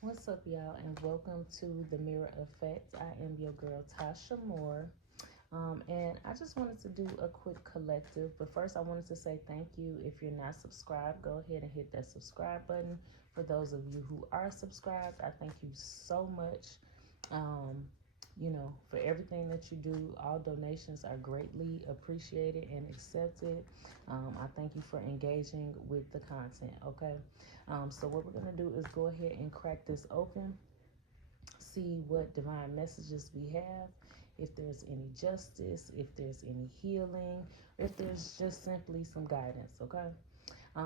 What's up, y'all, and welcome to the Mirror Effect. I am your girl, Tasha Moore. And I just wanted to do a quick collective, but first I wanted to say thank you. If you're not subscribed, go ahead and hit that subscribe button. For those of you who are subscribed, I thank you so much. Um, for everything that you do. All donations are greatly appreciated and accepted. I thank you for engaging with the content, okay? So what we're going to do is go ahead and crack this open, see what divine messages we have, if there's any justice, if there's any healing, or if there's just simply some guidance, okay?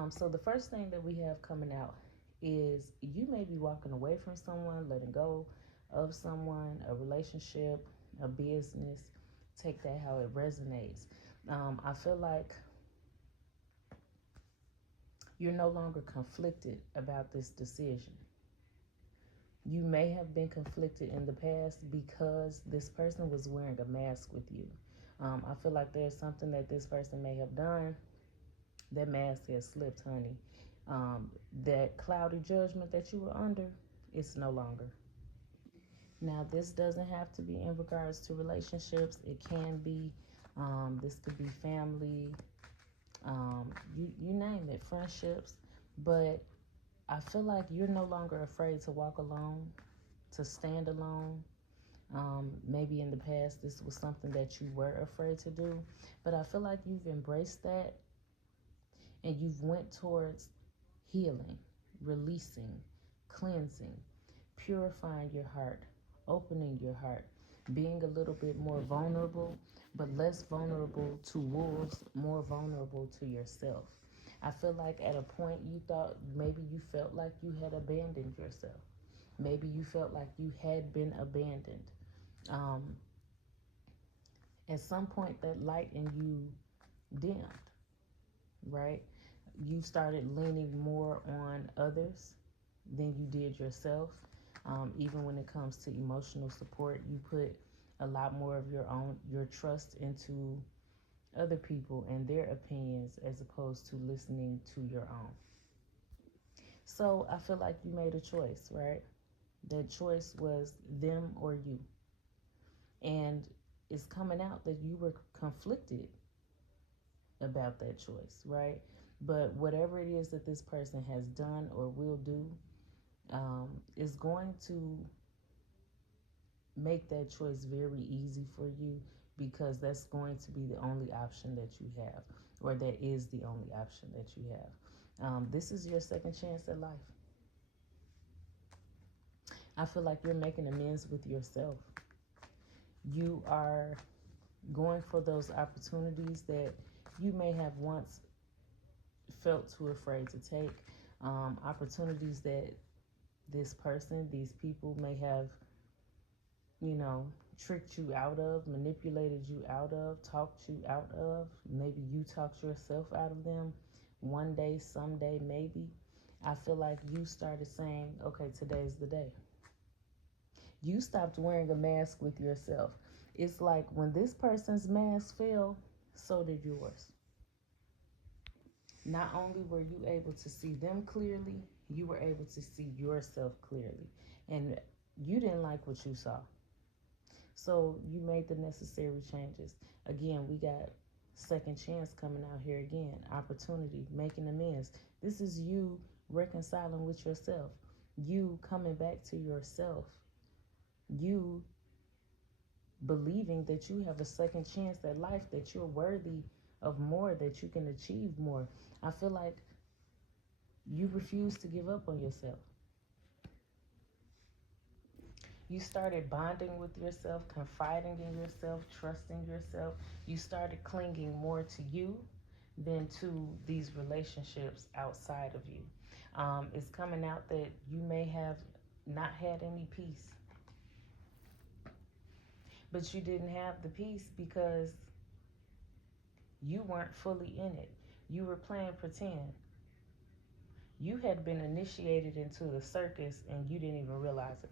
So the first thing that we have coming out is you may be walking away from someone, letting go of someone, a relationship, a business. Take that how it resonates. I feel like you're no longer conflicted about this decision. You may have been conflicted in the past because this person was wearing a mask with you. I feel like there's something that this person may have done. That mask has slipped, honey. That cloudy judgment that you were under, it's no longer. Now, this doesn't have to be in regards to relationships. It can be, this could be family, you name it, friendships. But I feel like you're no longer afraid to walk alone, to stand alone. Maybe in the past this was something that you were afraid to do, but I feel like you've embraced that and you've went towards healing, releasing, cleansing, purifying your heart, opening your heart, being a little bit more vulnerable, but less vulnerable to wolves, more vulnerable to yourself. I feel like at a point you thought maybe you felt like you had abandoned yourself. Maybe you felt like you had been abandoned. Um, at some point, that light in you dimmed, right? You started leaning more on others than you did yourself. Even when it comes to emotional support, you put a lot more of your trust into other people and their opinions as opposed to listening to your own. So I feel like you made a choice, right? That choice was them or you. And it's coming out that you were conflicted about that choice, right? But whatever it is that this person has done or will do is going to make that choice very easy for you because that's going to be the only option that you have, or that is the only option that you have. This is your second chance at life. I feel like you're making amends with yourself. You are going for those opportunities that you may have once felt too afraid to take, opportunities that this person, these people may have, you know, tricked you out of, manipulated you out of, talked you out of. Maybe you talked yourself out of them one day, someday, maybe. I feel like you started saying, okay, today's the day. You stopped wearing a mask with yourself. It's like when this person's mask fell, so did yours. Not only were you able to see them clearly, you were able to see yourself clearly. And you didn't like what you saw. So you made the necessary changes. Again, we got second chance coming out here again. Opportunity, making amends. This is you reconciling with yourself. You coming back to yourself. You believing that you have a second chance at life, that you're worthy of more, that you can achieve more. I feel like you refuse to give up on yourself. You started bonding with yourself, confiding in yourself, trusting yourself. You started clinging more to you than to these relationships outside of you. It's coming out that you may have not had any peace, but you didn't have the peace because you weren't fully in it. You were playing pretend. You had been initiated into the circus and you didn't even realize it.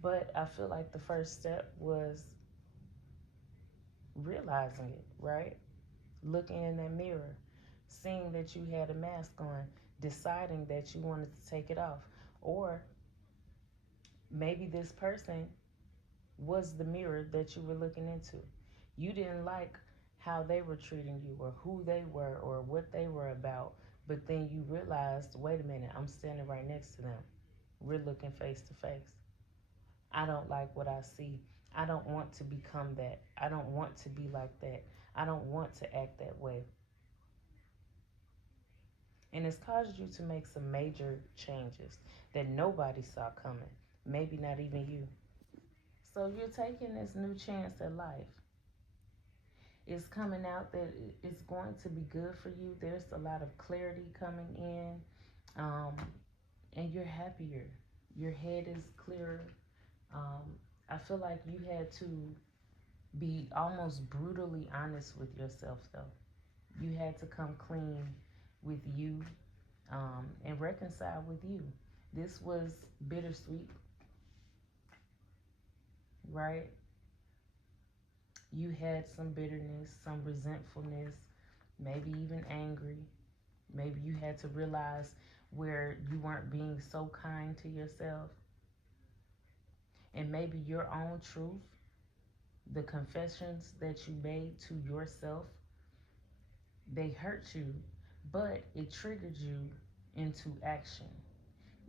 But I feel like the first step was realizing it, right? Looking in that mirror, seeing that you had a mask on, deciding that you wanted to take it off, or Maybe this person was the mirror that you were looking into. You didn't like how they were treating you or who they were or what they were about, but then you realized, wait a minute, I'm standing right next to them. We're looking face to face. I don't like what I see. I don't want to become that. I don't want to be like that. I don't want to act that way. And it's caused you to make some major changes that nobody saw coming. Maybe not even you. So you're taking this new chance at life. It's coming out that it's going to be good for you. There's a lot of clarity coming in, um, and you're happier. Your head is clearer. I feel like you had to be almost brutally honest with yourself, though. You had to come clean with you, and reconcile with you. This was bittersweet, right? You had some bitterness, some resentfulness, maybe even angry. Maybe you had to realize where you weren't being so kind to yourself. And maybe your own truth, the confessions that you made to yourself, they hurt you, but it triggered you into action.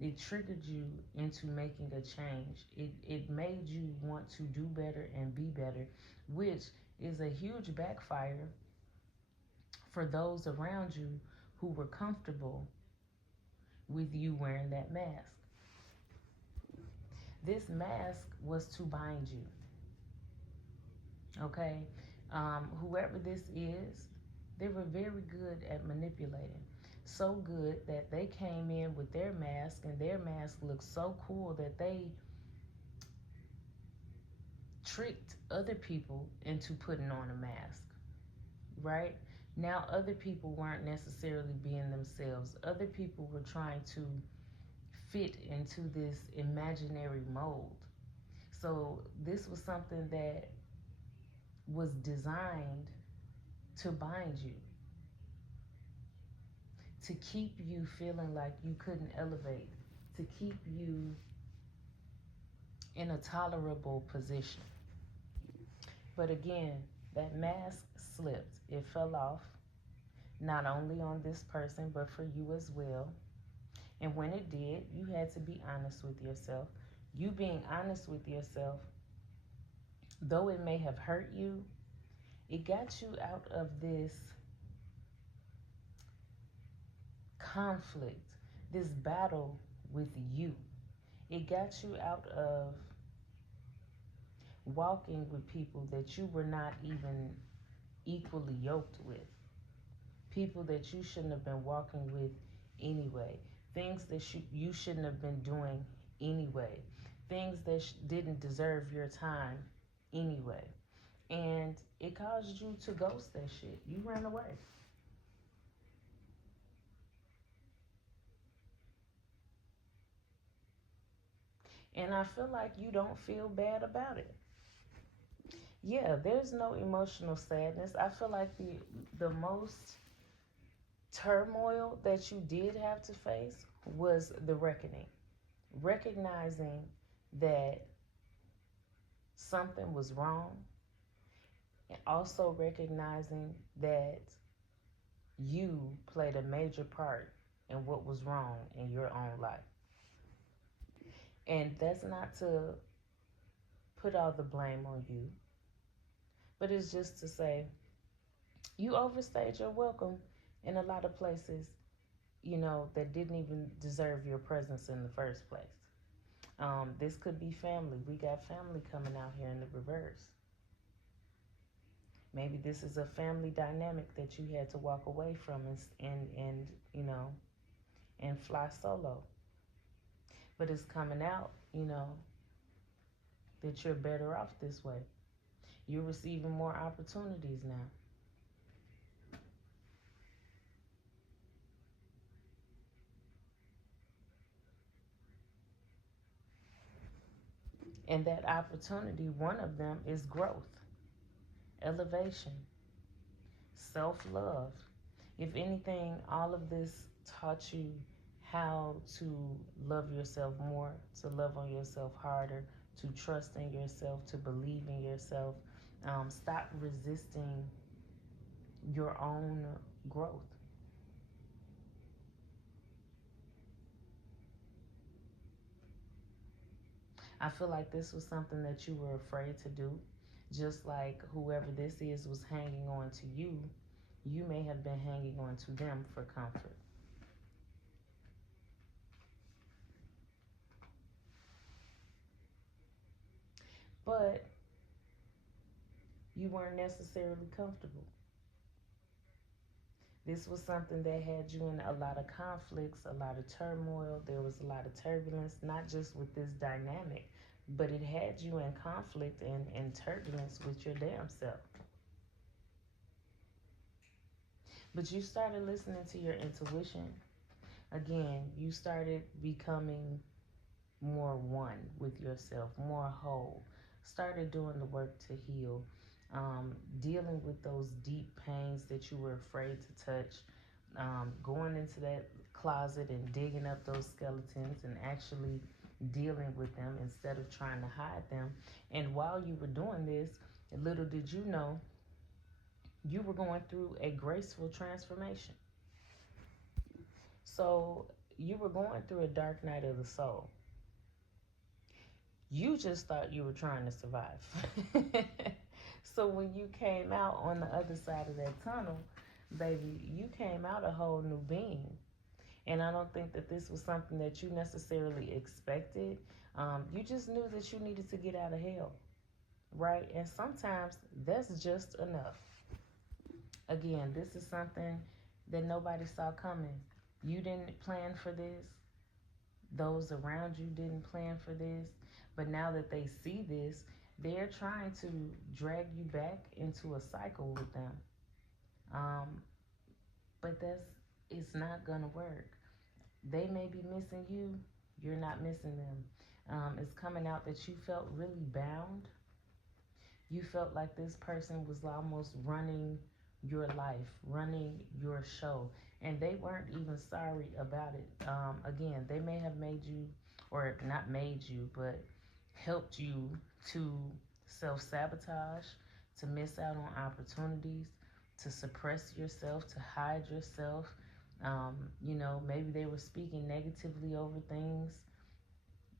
It triggered you into making a change. It made you want to do better and be better, which is a huge backfire for those around you who were comfortable with you wearing that mask. This mask was to bind you, okay? Whoever this is, they were very good at manipulating. So good that they came in with their mask, and their mask looked so cool that they tricked other people into putting on a mask, right? Now, other people weren't necessarily being themselves. Other people were trying to fit into this imaginary mold. So, this was something that was designed to bind you, to keep you feeling like you couldn't elevate, to keep you in a tolerable position. But again, that mask slipped. It fell off, not only on this person, but for you as well. And when it did, you had to be honest with yourself. You being honest with yourself, though it may have hurt you, it got you out of this conflict, this battle with you. It got you out of walking with people that you were not even equally yoked with, people that you shouldn't have been walking with anyway, things that you shouldn't have been doing anyway, things that didn't deserve your time anyway. And it caused you to ghost that shit. You ran away. And I feel like you don't feel bad about it. Yeah, there's no emotional sadness. I feel like the most turmoil that you did have to face was the reckoning. Recognizing that something was wrong, and also recognizing that you played a major part in what was wrong in your own life. And that's not to put all the blame on you, but it's just to say you overstayed your welcome in a lot of places, that didn't even deserve your presence in the first place. This could be family. We got family coming out here in the reverse. Maybe this is a family dynamic that you had to walk away from and fly solo. But it's coming out, that you're better off this way. You're receiving more opportunities now. And that opportunity, one of them is growth, elevation, self-love. If anything, all of this taught you how to love yourself more, to love on yourself harder, to trust in yourself, to believe in yourself. Stop resisting your own growth. I feel like this was something that you were afraid to do. Just like whoever this is was hanging on to you, you may have been hanging on to them for comfort. But you weren't necessarily comfortable. This was something that had you in a lot of conflicts, a lot of turmoil. There was a lot of turbulence, not just with this dynamic, but it had you in conflict and turbulence with your damn self. But you started listening to your intuition. Again, you started becoming more one with yourself, more whole. Started doing the work to heal, dealing with those deep pains that you were afraid to touch, going into that closet and digging up those skeletons and actually dealing with them instead of trying to hide them. And while you were doing this, little did you know, you were going through a graceful transformation. So you were going through a dark night of the soul. You just thought you were trying to survive. So when you came out on the other side of that tunnel, baby, you came out a whole new being. And I don't think that this was something that you necessarily expected. You just knew that you needed to get out of hell, right? And sometimes that's just enough. Again, this is something that nobody saw coming. You didn't plan for this. Those around you didn't plan for this. But now that they see this, they're trying to drag you back into a cycle with them. Um, but it's not gonna work. They may be missing you, you're not missing them. It's coming out that you felt really bound. You felt like this person was almost running your life, running your show, and they weren't even sorry about it. Again, they may have made you, or not made you, but helped you to self sabotage, to miss out on opportunities, to suppress yourself, to hide yourself. Maybe they were speaking negatively over things.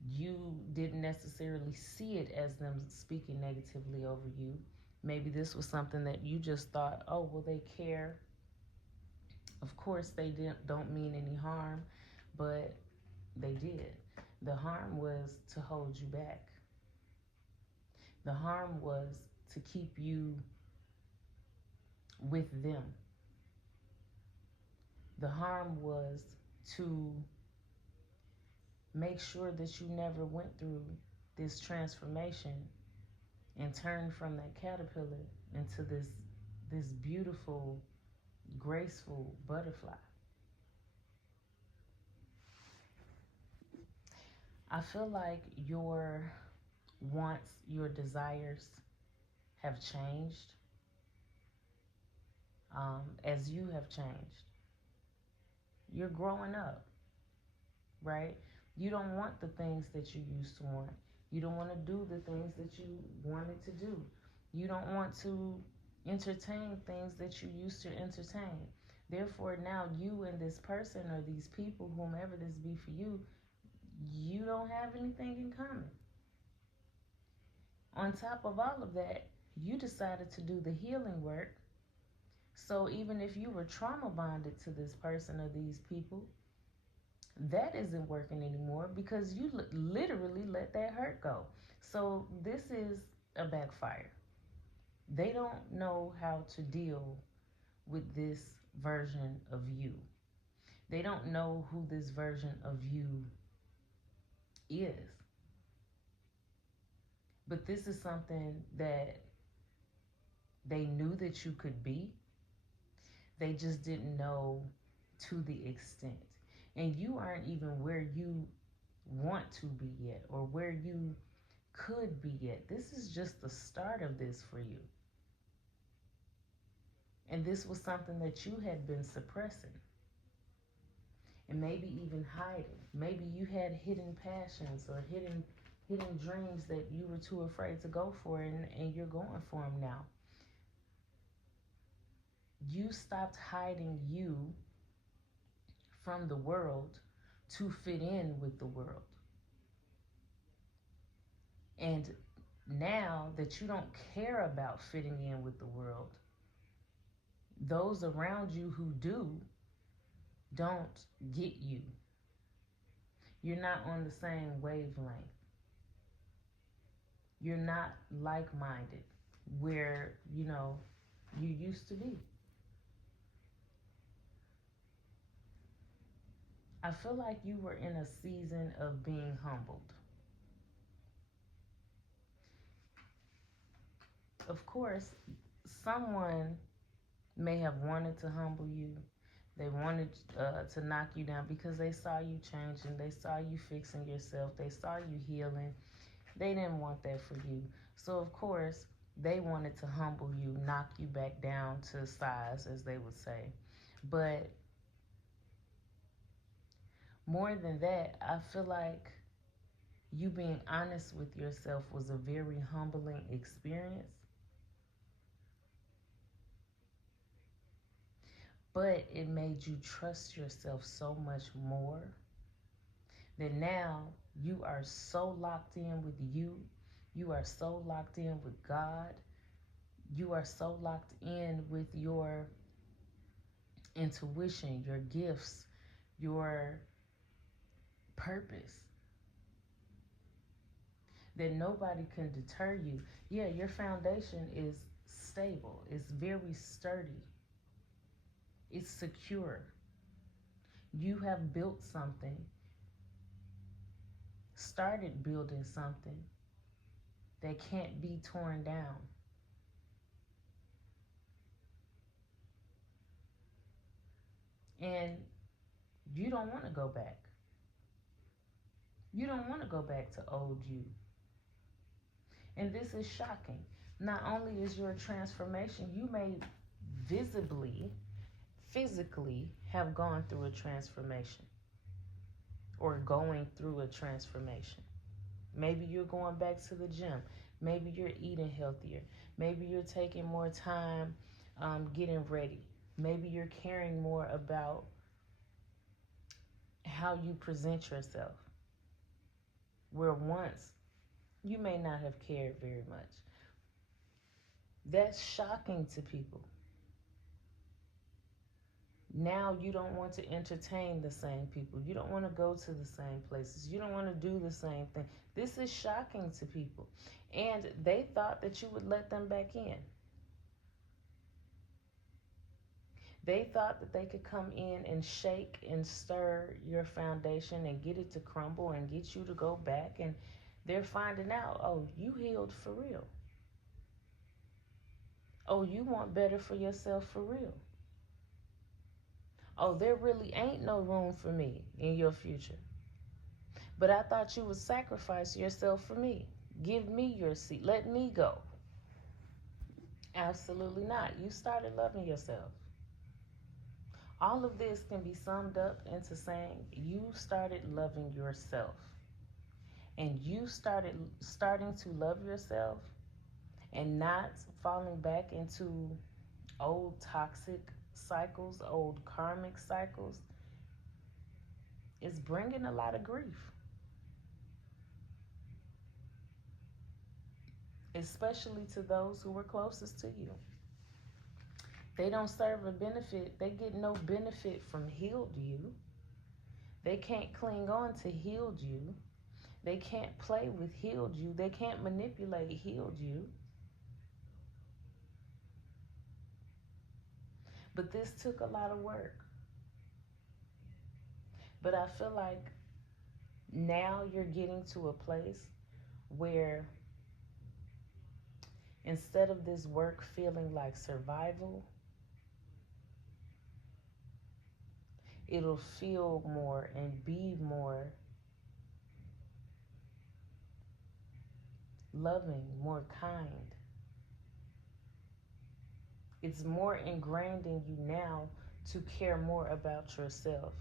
You didn't necessarily see it as them speaking negatively over you. Maybe this was something that you just thought, oh, well, they care. Of course, they don't mean any harm, but they did. The harm was to hold you back. The harm was to keep you with them. The harm was to make sure that you never went through this transformation and turned from that caterpillar into this beautiful, graceful butterfly. I feel like your wants, your desires have changed as you have changed. You're growing up, right? You don't want the things that you used to want. You don't want to do the things that you wanted to do. You don't want to entertain things that you used to entertain. Therefore, now you and this person or these people, whomever this be for you, you don't have anything in common. On top of all of that, you decided to do the healing work. So even if you were trauma bonded to this person or these people, that isn't working anymore because you literally let that hurt go. So this is a backfire. They don't know how to deal with this version of you. They don't know who this version of you is. But this is something that they knew that you could be. They just didn't know to the extent. And you aren't even where you want to be yet or where you could be yet. This is just the start of this for you. And this was something that you had been suppressing. and maybe even hiding. Maybe you had hidden passions or hidden dreams that you were too afraid to go for, and you're going for them now. You stopped hiding you from the world to fit in with the world. And now that you don't care about fitting in with the world, those around you who do don't get you. You're not on the same wavelength. You're not like-minded where, you used to be. I feel like you were in a season of being humbled. Of course, someone may have wanted to humble you. They wanted to knock you down because they saw you changing. They saw you fixing yourself. They saw you healing. They didn't want that for you. So, of course, they wanted to humble you, knock you back down to size, as they would say. But more than that, I feel like you being honest with yourself was a very humbling experience. But it made you trust yourself so much more that now you are so locked in with you. You are so locked in with God. You are so locked in with your intuition, your gifts, your purpose, that nobody can deter you. Yeah, your foundation is stable. It's very sturdy. It's secure. You have built something, started building something that can't be torn down. And you don't want to go back. You don't want to go back to old you. And this is shocking. Not only is your transformation, you may visibly, physically have gone through a transformation or going through a transformation. Maybe you're going back to the gym. Maybe you're eating healthier. Maybe you're taking more time getting ready. Maybe you're caring more about how you present yourself, where once you may not have cared very much. That's shocking to people. Now you don't want to entertain the same people. You don't want to go to the same places. You don't want to do the same thing. This is shocking to people. And they thought that you would let them back in. They thought that they could come in and shake and stir your foundation and get it to crumble and get you to go back. And they're finding out, oh, you healed for real. Oh, you want better for yourself for real. Oh, there really ain't no room for me in your future. But I thought you would sacrifice yourself for me. Give me your seat. Let me go. Absolutely not. You started loving yourself. All of this can be summed up into saying you started loving yourself. And you starting to love yourself and not falling back into old toxic cycles, old karmic cycles, is bringing a lot of grief. Especially to those who were closest to you. They don't serve a benefit. They get no benefit from healed you. They can't cling on to healed you. They can't play with healed you. They can't manipulate healed you. But this took a lot of work. But I feel like now you're getting to a place where instead of this work feeling like survival, it'll feel more and be more loving, more kind. It's more ingrained in you now to care more about yourself.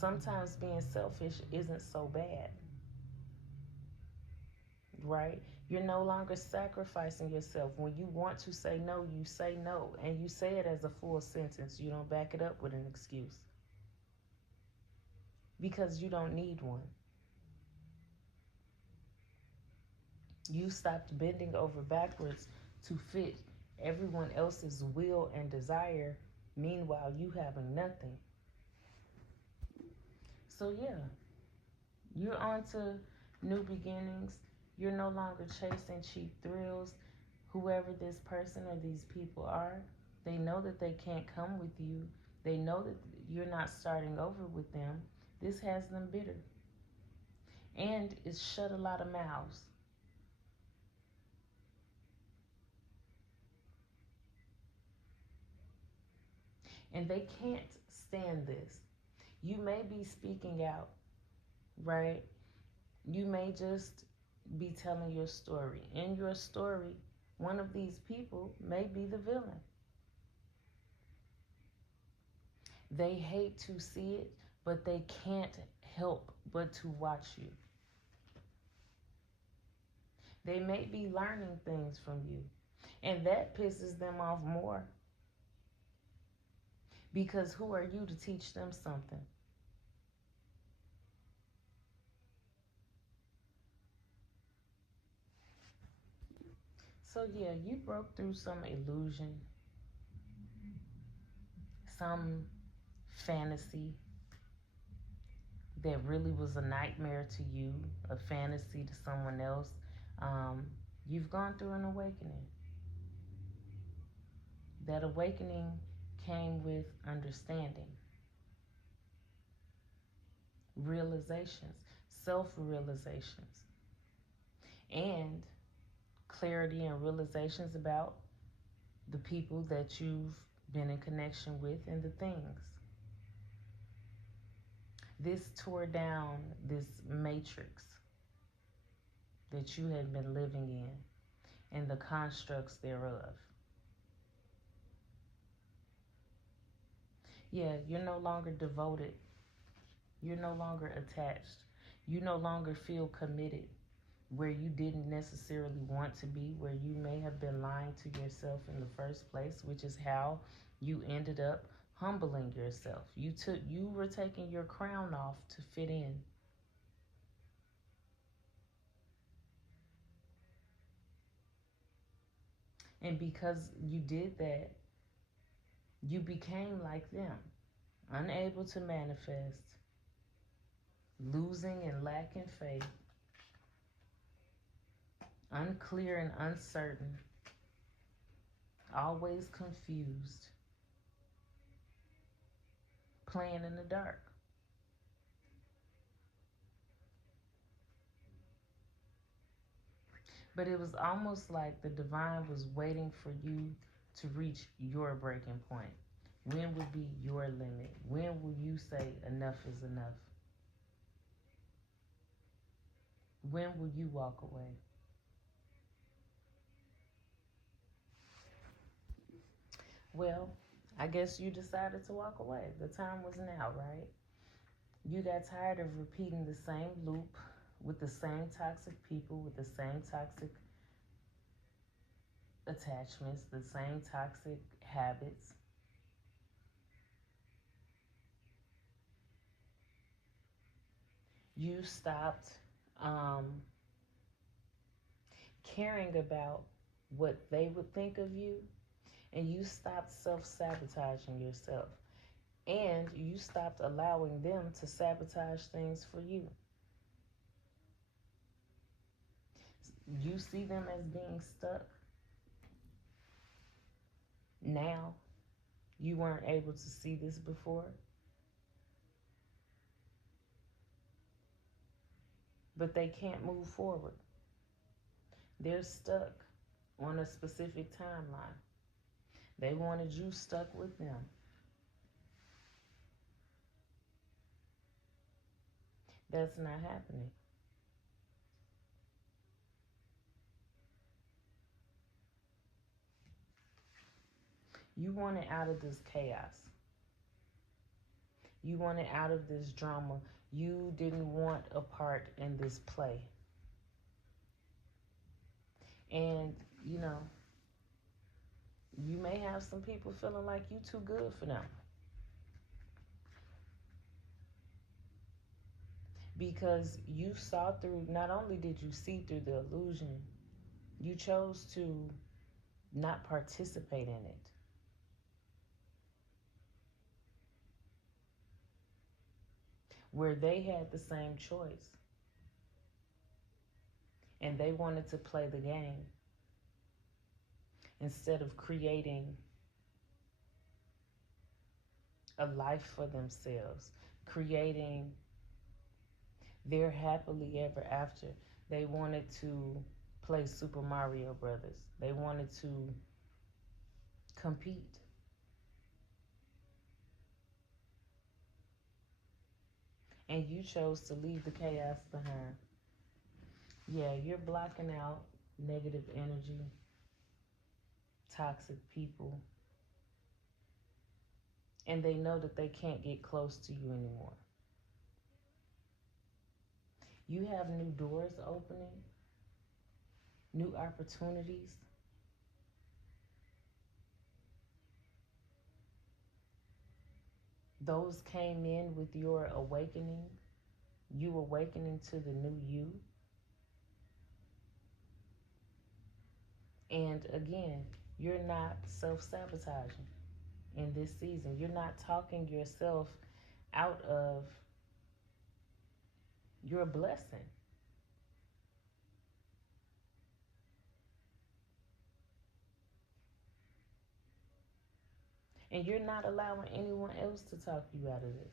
Sometimes being selfish isn't so bad, right? You're no longer sacrificing yourself. When you want to say no, you say no. And you say it as a full sentence. You don't back it up with an excuse. Because you don't need one. You stopped bending over backwards to fit everyone else's will and desire, meanwhile you having nothing. So yeah, you're on to new beginnings. You're no longer chasing cheap thrills. Whoever this person or these people are, they know that they can't come with you. They know that you're not starting over with them. This has them bitter. And it's shut a lot of mouths. And they can't stand this. You may be speaking out, right? You may just be telling your story. In your story, one of these people may be the villain. They hate to see it, but they can't help but to watch you. They may be learning things from you, and that pisses them off more. Because who are you to teach them something? So yeah, you broke through some illusion, some fantasy that really was a nightmare to you, a fantasy to someone else. You've gone through an awakening. That awakening came with understanding, realizations, self-realizations, and clarity and realizations about the people that you've been in connection with and the things. This tore down this matrix that you had been living in and the constructs thereof. Yeah, you're no longer devoted. You're no longer attached. You no longer feel committed where you didn't necessarily want to be, where you may have been lying to yourself in the first place, which is how you ended up humbling yourself. You were taking your crown off to fit in. And because you did that, you became like them, unable to manifest, losing and lacking faith, unclear and uncertain, always confused, playing in the dark. But it was almost like the divine was waiting for you to reach your breaking point. When would be your limit? When will you say enough is enough? When will you walk away? Well, I guess you decided to walk away. The time was now, right? You got tired of repeating the same loop with the same toxic people, with the same toxic attachments, the same toxic habits. You stopped caring about what they would think of you, and you stopped self-sabotaging yourself, and you stopped allowing them to sabotage things for you. You see them as being stuck now. You weren't able to see this before, but they can't move forward. They're stuck on a specific timeline. They wanted you stuck with them. That's not happening. You wanted out of this chaos. You wanted out of this drama. You didn't want a part in this play. And, you know, you may have some people feeling like you too good for them. Because you saw through, not only did you see through the illusion, you chose to not participate in it. Where they had the same choice. And they wanted to play the game instead of creating a life for themselves, creating their happily ever after. They wanted to play Super Mario Brothers. They wanted to compete. And you chose to leave the chaos behind. Yeah, you're blocking out negative energy, toxic people, and they know that they can't get close to you anymore. You have new doors opening, new opportunities. Those came in with your awakening, you awakening to the new you. And again, you're not self-sabotaging in this season. You're not talking yourself out of your blessing. And you're not allowing anyone else to talk you out of this.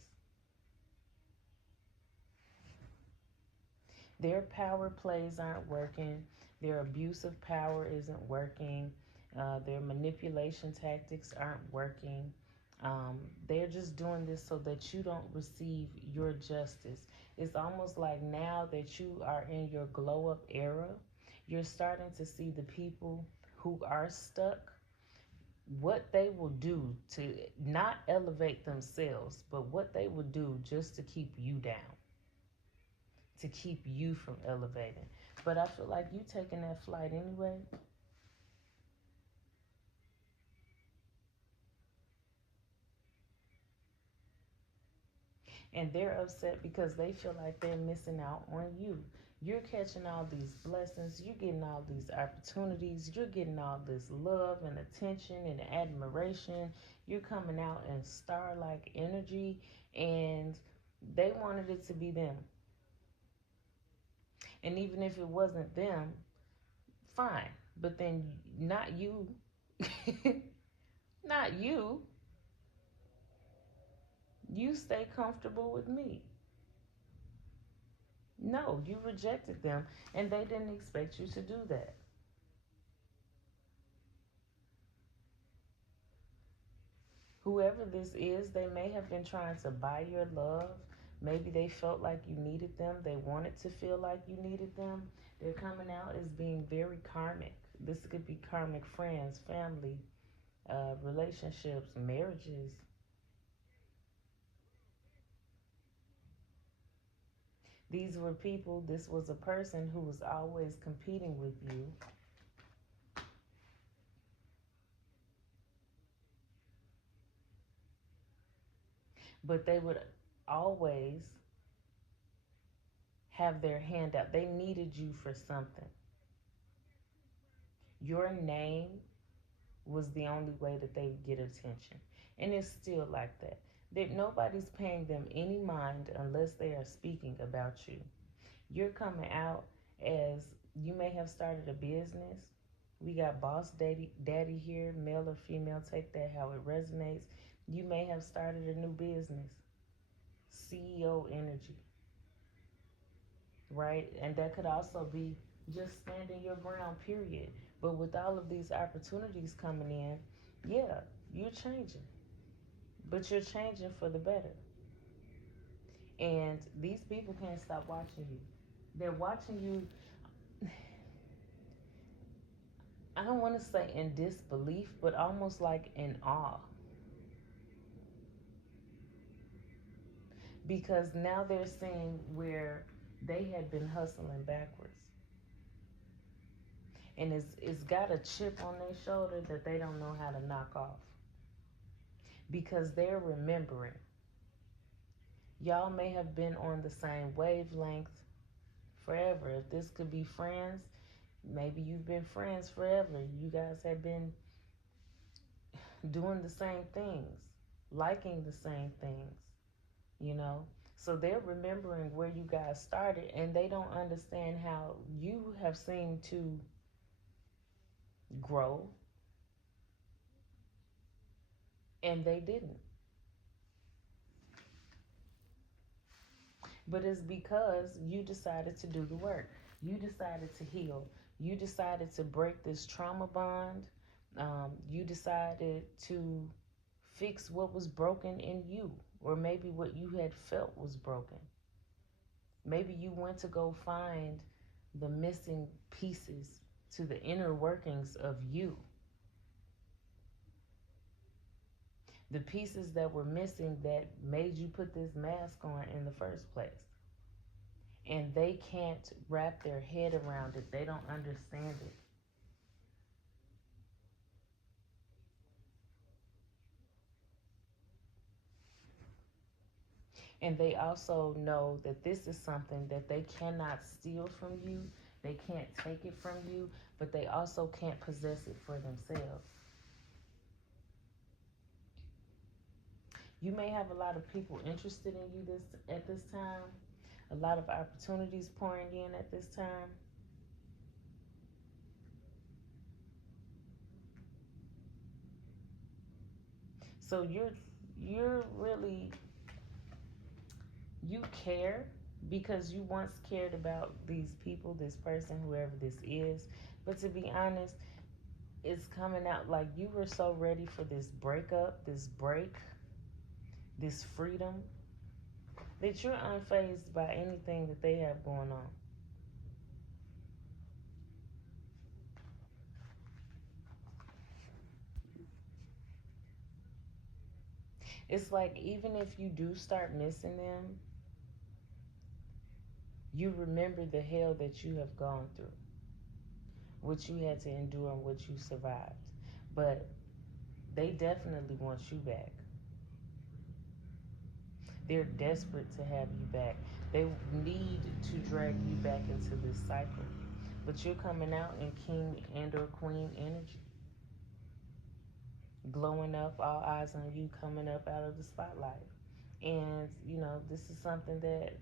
Their power plays aren't working. Their abuse of power isn't working. Their manipulation tactics aren't working. They're just doing this so that you don't receive your justice. It's almost like now that you are in your glow up era, you're starting to see the people who are stuck, what they will do to not elevate themselves, but what they will do just to keep you down, to keep you from elevating. But I feel like you taking that flight anyway. And they're upset because they feel like they're missing out on you. You're catching all these blessings. You're getting all these opportunities. You're getting all this love and attention and admiration. You're coming out in star-like energy, and they wanted it to be them. And even if it wasn't them, fine. But then not you. Not you. You stay comfortable with me. No, you rejected them, and they didn't expect you to do that. Whoever this is, they may have been trying to buy your love. Maybe they felt like you needed them. They wanted to feel like you needed them. They're coming out as being very karmic. This could be karmic friends, family, relationships, marriages. These were people, this was a person who was always competing with you. But they would always have their hand out. They needed you for something. Your name was the only way that they would get attention. And it's still like that. Nobody's paying them any mind unless they are speaking about you. You're coming out as you may have started a business. We got boss daddy here, male or female, take that how it resonates. You may have started a new business. CEO energy, right? And that could also be just standing your ground, period. But with all of these opportunities coming in, yeah, you're changing. But you're changing for the better. And these people can't stop watching you. They're watching you, I don't want to say in disbelief, but almost like in awe. because now they're seeing where they had been hustling backwards. And it's got a chip on their shoulder that they don't know how to knock off. Because they're remembering. Y'all may have been on the same wavelength forever. If this could be friends, maybe you've been friends forever. You guys have been doing the same things, liking the same things, you know. So they're remembering where you guys started, and they don't understand how you have seemed to grow, and they didn't. But it's because you decided to do the work. You decided to heal. You decided to break this trauma bond. You decided to fix what was broken in you, or maybe what you had felt was broken. Maybe you went to go find the missing pieces to the inner workings of you. The pieces that were missing that made you put this mask on in the first place. And they can't wrap their head around it. They don't understand it. And they also know that this is something that they cannot steal from you. They can't take it from you, but they also can't possess it for themselves. You may have a lot of people interested in you at this time, a lot of opportunities pouring in at this time. So you're really, you care because you once cared about these people, this person, whoever this is. But to be honest, it's coming out like you were so ready for this breakup, this break, this freedom, that you're unfazed by anything that they have going on. It's like even if you do start missing them, you remember the hell that you have gone through, what you had to endure and what you survived. But they definitely want you back. They're desperate to have you back. They need to drag you back into this cycle. But you're coming out in king and or queen energy. Glowing up, all eyes on you, coming up out of the spotlight. And, you know, this is something that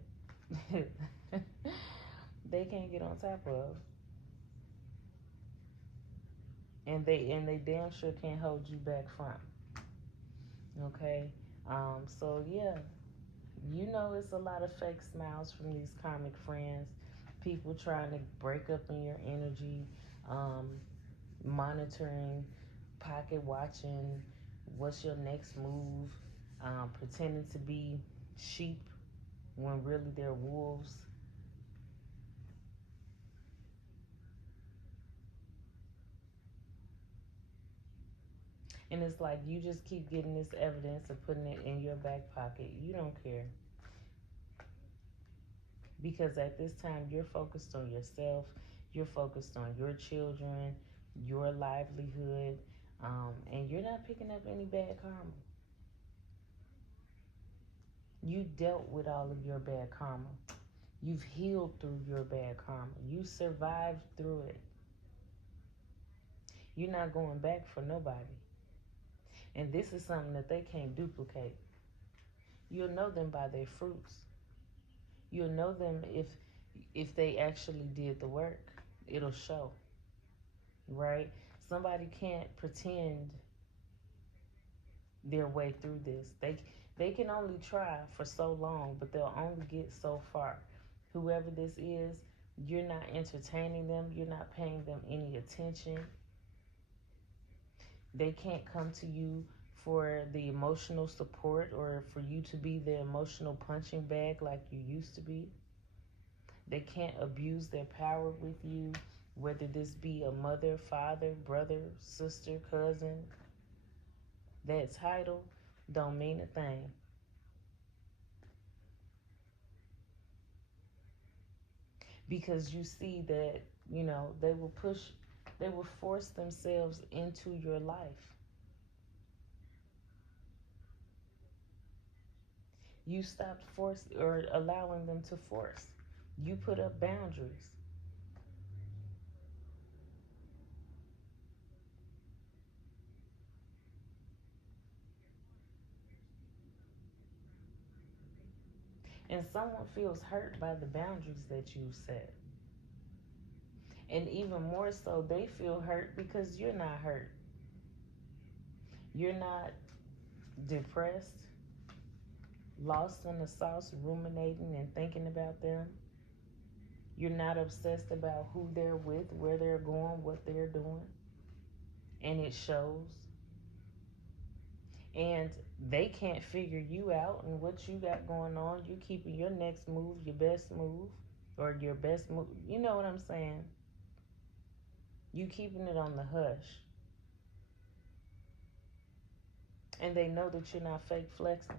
they can't get on top of. And they damn sure can't hold you back from. Okay? So yeah, you know it's a lot of fake smiles from these karmic friends. People trying to break up in your energy, monitoring, pocket watching, what's your next move, pretending to be sheep when really they're wolves. And it's like you just keep getting this evidence and putting it in your back pocket. You don't care. Because at this time, you're focused on yourself, you're focused on your children, your livelihood, and you're not picking up any bad karma. You dealt with all of your bad karma. You've healed through your bad karma. You survived through it. You're not going back for nobody. And this is something that they can't duplicate. You'll know them by their fruits. You'll know them if they actually did the work. It'll show. Right? Somebody can't pretend their way through this. They can only try for so long, but they'll only get so far. Whoever this is, you're not entertaining them. You're not paying them any attention. They can't come to you for the emotional support or for you to be the emotional punching bag like you used to be. They can't abuse their power with you, whether this be a mother, father, brother, sister, cousin. That title don't mean a thing. because you see that, they will force themselves into your life. You stopped force or allowing them to force. You put up boundaries. And someone feels hurt by the boundaries that you set. And even more so, they feel hurt because you're not hurt. You're not depressed, lost in the sauce, ruminating and thinking about them. You're not obsessed about who they're with, where they're going, what they're doing. And it shows. And they can't figure you out and what you got going on. You're keeping your next move your best move, or your best move. You know what I'm saying? You keeping it on the hush. And they know that you're not fake flexing.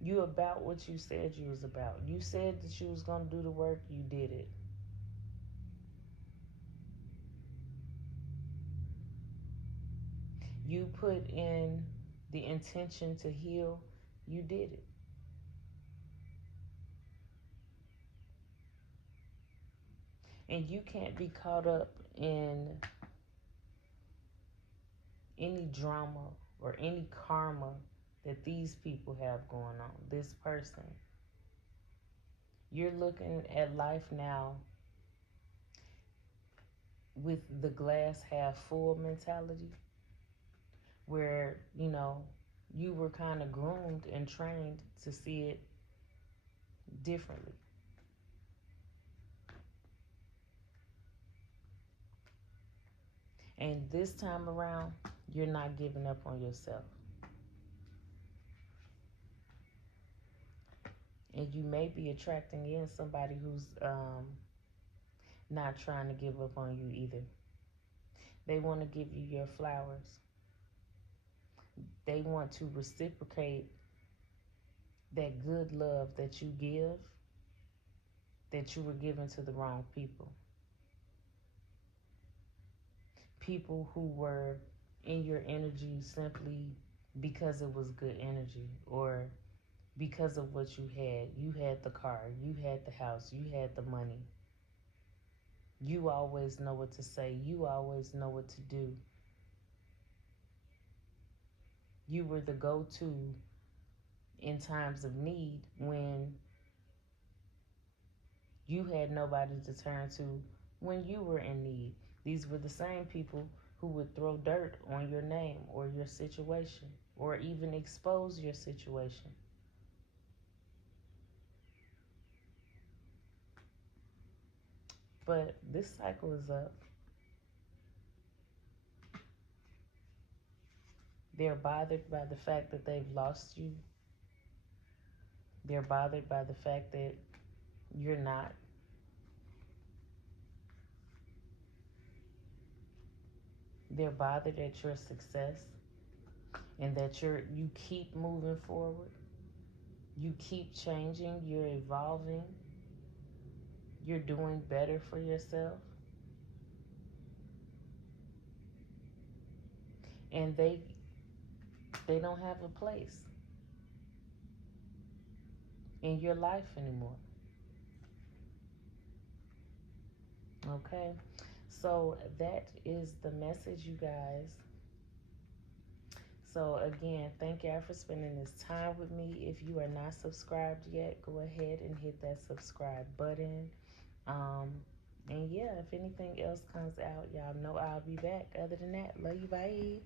You about what you said you was about. You said that you was going to do the work, you did it. You put in the intention to heal, you did it. And you can't be caught up in any drama or any karma that these people have going on. This person. You're looking at life now with the glass half full mentality, where, you were kind of groomed and trained to see it differently. And this time around, you're not giving up on yourself. And you may be attracting in somebody who's not trying to give up on you either. They want to give you your flowers. They want to reciprocate that good love that you give, that you were giving to the wrong people. People who were in your energy simply because it was good energy, or because of what you had. You had the car, you had the house, you had the money. You always know what to say. You always know what to do. You were the go-to in times of need when you had nobody to turn to when you were in need. These were the same people who would throw dirt on your name or your situation, or even expose your situation. But this cycle is up. They're bothered by the fact that they've lost you. They're bothered by the fact that you're not. They're bothered at your success and that you keep moving forward. You keep changing, you're evolving. You're doing better for yourself. And they don't have a place in your life anymore. Okay? So that is the message, you guys. So again, thank y'all for spending this time with me. If you are not subscribed yet, go ahead and hit that subscribe button. And yeah, if anything else comes out, y'all know I'll be back. Other than that, love you, bye.